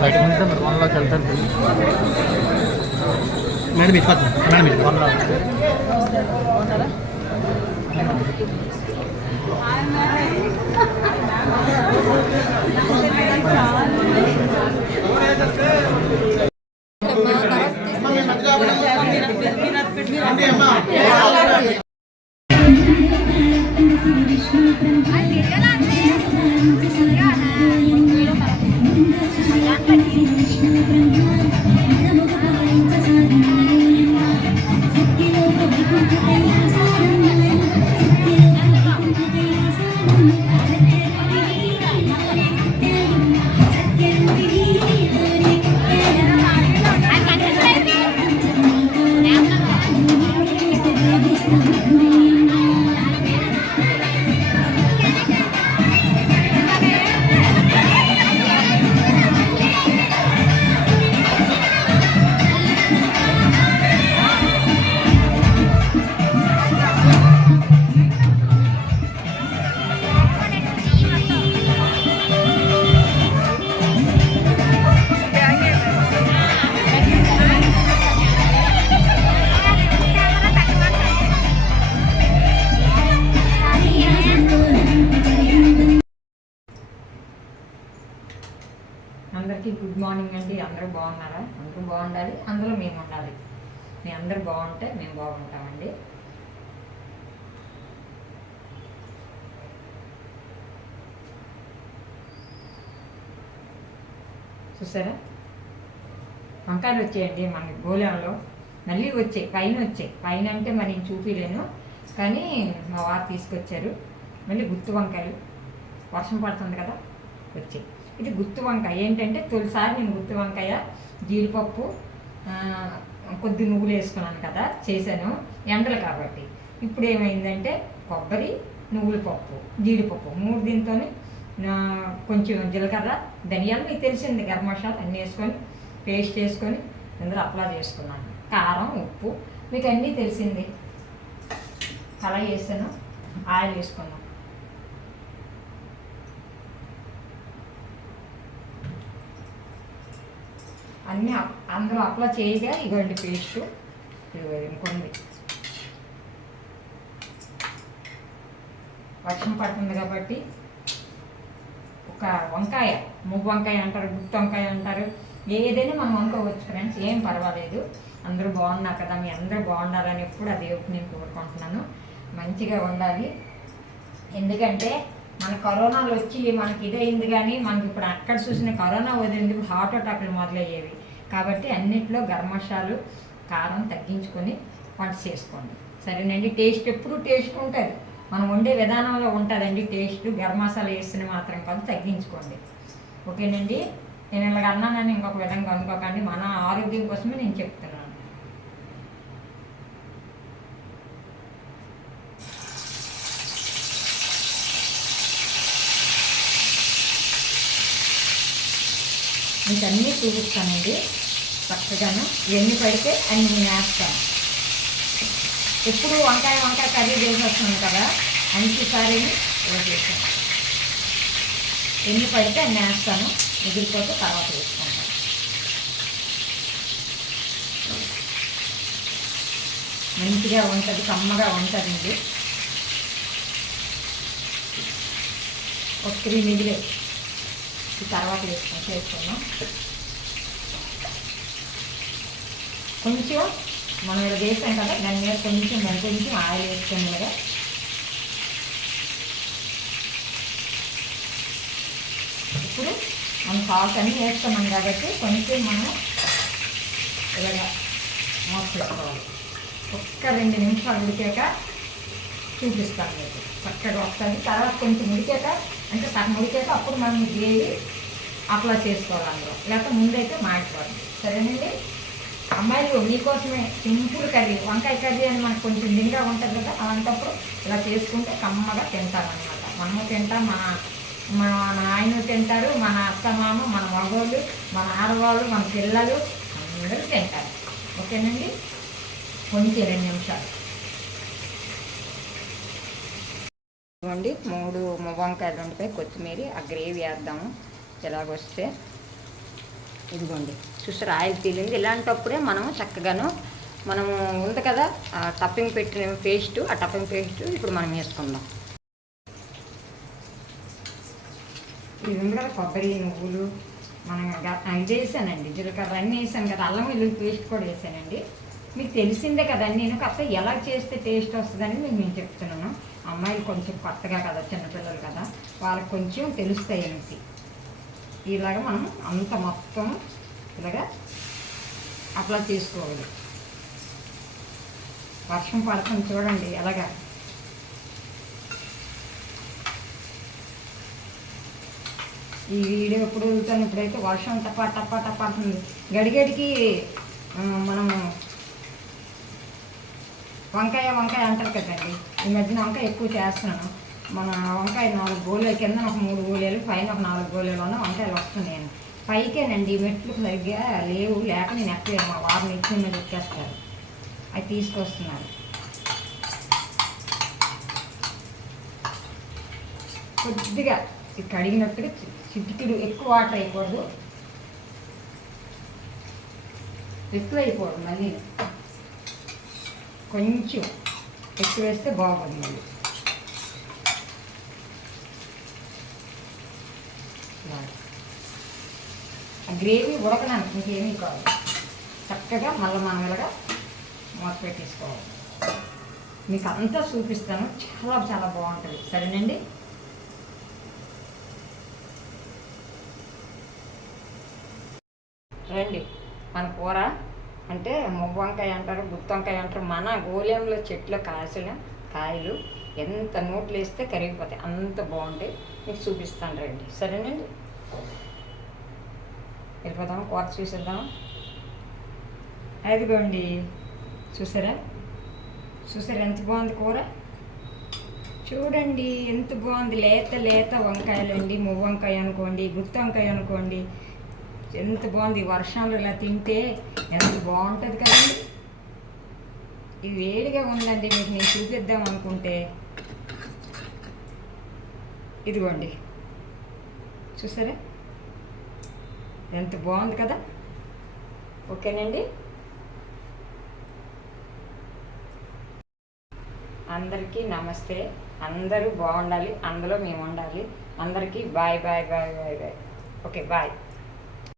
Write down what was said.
Second అంటే మరి 1 lock వెళ్తాను మేడం. ఇచ్చిపోతుంది మేడం. 1 లాక్ అందరికీ గుడ్ మార్నింగ్ అండి. అందరూ బాగున్నారా? అందరూ బాగుండాలి, అందులో మేము ఉండాలి. మీ అందరూ బాగుంటే మేము బాగుంటామండి. చూసారా, వంకాయలు వచ్చాయండి మనకి గోళంలో. మళ్ళీ వచ్చాయి, పైన అంటే మరి నేను చూపించలేను, కానీ మా వారు తీసుకొచ్చారు. మళ్ళీ గుత్తి వంకాయలు, వర్షం పడుతుంది కదా వచ్చాయి. ఇది గుత్తి వంకాయ ఏంటంటే తొలిసారి నేను గుత్తి వంకాయ జీడిపప్పు కొద్ది నువ్వులు వేసుకున్నాను కదా చేశాను, ఎండలు కాబట్టి. ఇప్పుడు ఏమైందంటే కొబ్బరి, నువ్వుల పప్పు, జీడిపప్పు 3 దీంతో కొంచెం జీలకర్ర, ధనియాలు మీకు తెలిసింది, గరం మసాలా అన్నీ వేసుకొని పేస్ట్ చేసుకొని ఇందులో అప్లై చేసుకున్నాను. కారం, ఉప్పు మీకు అన్నీ తెలిసింది. అలా వేసాను, ఆయిల్ వేసుకున్నాను. అన్నీ అందులో అప్లై చేయగా ఇవ్వండి పేస్ట్ ఇంకొంది. వర్షం పడుతుంది కాబట్టి ఒక వంకాయ, ముగ్గు వంకాయ అంటారు, గుత్తి వంకాయ అంటారు, ఏదైనా మనం వండుకోవచ్చు ఫ్రెండ్స్, ఏం పర్వాలేదు. అందరూ బాగున్నారు కదా, మీ అందరూ బాగుండాలని ఎప్పుడు ఆ దేవుడికి నేను కోరుకుంటున్నాను. మంచిగా ఉండాలి. ఎందుకంటే మన కరోనాలు వచ్చి మనకి ఇదైంది, కానీ మనకి ఇప్పుడు అక్కడ చూసిన కరోనా వదిలింది, ఇప్పుడు హార్ట్ అటాక్లు మొదలయ్యేవి. కాబట్టి అన్నిట్లో గరం మసాలు, కారం తగ్గించుకొని వంట చేసుకోండి, సరేనండి. టేస్ట్ ఎప్పుడు టేస్ట్ ఉంటుంది, మనం వండే విధానంలో ఉంటుందండి టేస్ట్. గరం మసాలా వేసిన మాత్రం కాదు, తగ్గించుకోండి, ఓకేనండి. నేను ఇలాగ అన్నానని ఇంకొక విధంగా అనుకోకండి, మన ఆరోగ్యం కోసమే నేను చెప్తున్నాను. మీకు అన్నీ చూపిస్తానండి చక్కగాను. ఇవన్నీ పడితే అన్ని నేను వేస్తాను. ఎప్పుడు వంకాయ కర్రీ చేసి వస్తున్నాను కదా, అన్నిసారి ఇలా చేస్తాను. ఎన్ని పడితే అన్ని వేస్తాను, మిగిలిపోతే తర్వాత వేసుకుంటాను. మంచిగా ఉంటుంది, కమ్మగా ఉంటుందండి. ఒక 3 మిగిలే తర్వాత చేసుకున్నాం. కొంచెం మనం ఇలా వేసాం కదా, దాని మీద కొంచెం ఆయిల్ వేసుకొని కదా ఇప్పుడు మనం సాల్ట్ అన్నీ వేస్తున్నాం కాబట్టి కొంచెం మనం ఇలాగా మోసుకోవాలి. ఒక్క 2 నిమిషాలు ఉడికాక చూపిస్తాను మీకు, చక్కగా వస్తుంది. తర్వాత కొంచెం ఉడికాక, అంటే సగం ఉడికాక అప్పుడు మనం గ్రేవీ అప్లై చేసుకోవాలి అందులో, లేకపోతే ముందైతే మాడిపోతుంది, సరేనండి. అమ్మాయిలు మీకోసమే సింపుల్ కర్రీ, వంకాయ కర్రీ అని మనకు కొంచెం దింగా ఉంటుంది కదా, అలాంటప్పుడు ఇలా చేసుకుంటే కమ్మగా తింటామన్నమాట. మనము తింటాం, మన ఆయన తింటారు, మన అత్తమామ, మన మగవాళ్ళు, మన ఆడవాళ్ళు, మన పిల్లలు అందరూ తింటారు, ఓకేనండి. కొంచెం 2 నిమిషాలు ఇవ్వండి. 3 వంకాయలు ఉండిపోయి కొత్తిమీర, ఆ గ్రేవీ వేద్దాము. ఇలాగొస్తే ఇదిగోండి చూసారు ఆయిల్ తేలింది. ఇలాంటప్పుడే మనము చక్కగాను మనము ఉంది కదా ఆ టప్పింగ్ పెట్టిన పేస్ట్, ఆ టప్పింగ్ పేస్ట్ ఇప్పుడు మనం వేసుకుందాం. ఇది ఉంది కదా కొబ్బరి, నువ్వులు, మనం ఇది వేసానండి, జీలకర్ర అన్నీ వేసాను కదా, అల్లం వెల్లుల్లి పేస్ట్ కూడా వేసానండి. మీకు తెలిసిందే కదండి, నేను కాస్త ఎలా చేస్తే టేస్ట్ వస్తుందని మీకు నేను చెప్తున్నాను. అమ్మాయిలు కొంచెం కొత్తగా కదా, చిన్నపిల్లలు కదా, వాళ్ళకి కొంచెం తెలుస్తాయి అనేసి ఇలాగ మనం అంత మొత్తం ఇలాగా అప్లై చేసుకోవాలి. వర్షం పడుతుంది చూడండి ఎలాగా. ఈ వీడియో ఎప్పుడు వెళ్తాను, ఇప్పుడైతే వర్షం టపా టపా టపా పడుతుంది. గడిగడికి మనము వంకాయ అంటారు కదండి, ఈ మధ్యన వంకాయ ఎక్కువ చేస్తున్నాను. మన వంకాయ 4 గోళీల కింద ఒక 3 గోళీలు, పైన ఒక 4 గోళీలోనే వంకాయలు వస్తున్నాయి. పైకేనండి మెట్లు సరిగ్గా లేవు, లేక నేను ఎక్కడ మా వారు నెచ్చిన మీద ఎక్కేస్తారు, అవి తీసుకొస్తున్నారు. కొద్దిగా కడిగినట్టుగా చిటికెడు, ఎక్కువ వాటర్ వేయకూడదు, ఎక్కువ అయిపోవడం, మళ్ళీ కొంచెం ఎక్కువ వేస్తే బాగుంది. మళ్ళీ ఆ గ్రేవీ ఉడకడానికి ఇంకేమీ కాదు, చక్కగా మళ్ళీ మనం ఇలాగా మూత పెట్టేసుకోవాలి. మీకు అంతా చూపిస్తాను, చాలా చాలా బాగుంటుంది. సరేనండి, రండి. మన కూర అంటే మువ్వ వంకాయ అంటారు, గుత్తి వంకాయ అంటారు. మన గోళంలో చెట్లు కాసిన కాయలు ఎంత నోట్లు వేస్తే కరిగిపోతాయి, అంత బాగుంటాయి. మీకు చూపిస్తాను రండి. సరేనండి, వెళ్ళిపోదాం, కూర చూసేద్దాం. అదిగోండి, చూసారా ఎంత బాగుంది కూర, చూడండి ఎంత బాగుంది. లేత లేత వంకాయలండి, మువ్వ వంకాయ అనుకోండి, గుత్తి వంకాయ అనుకోండి, ఎంత బాగుంది. వర్షంలో ఇలా తింటే ఎంత బాగుంటుంది కదండి. ఇది వేడిగా ఉందండి, మీకు నేను చూపిద్దాం అనుకుంటే. ఇదిగోండి చూసారా ఎంత బాగుంది కదా. ఓకేనండి, అందరికీ నమస్తే. అందరూ బాగుండాలి, అందులో మేము ఉండాలి. అందరికీ bye bye bye bye bye. Okay bye.